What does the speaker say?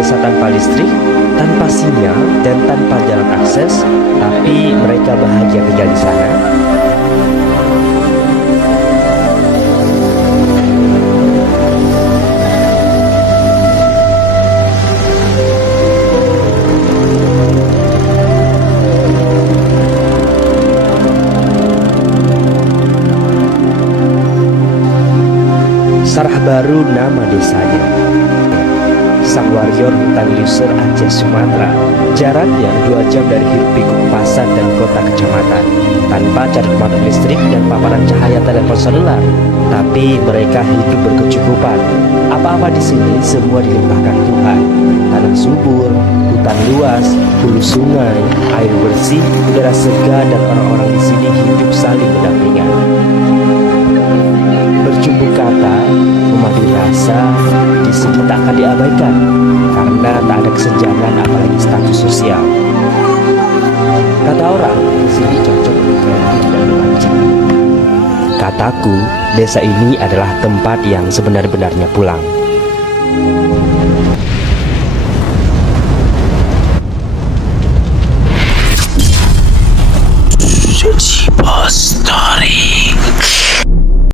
desa tanpa listrik, tanpa sinyal, dan tanpa jalan akses, tapi mereka bahagia tinggal di sana. Sarah Baru nama desanya. Sang warrior hutan Luser Aceh Sumatera. Jaraknya 2 jam dari hiruk-pikuk pasar dan kota kecamatan, tanpa jarak mata listrik dan paparan cahaya telepon seluler. Tapi mereka hidup berkecukupan. Apa-apa di sini semua dilimpahkan Tuhan. Tanah subur, hutan luas, hulu sungai, air bersih, udara segar, dan orang-orang di sini hidup saling berdampingan. Bercumbu kata, memadu rasa, di sini tak akan diabaikan karena tak ada kesenjangan apalagi status sosial. Kata orang, di sini cocok untuk camping dan memancing. Kataku, desa ini adalah tempat yang sebenar-benarnya pulang.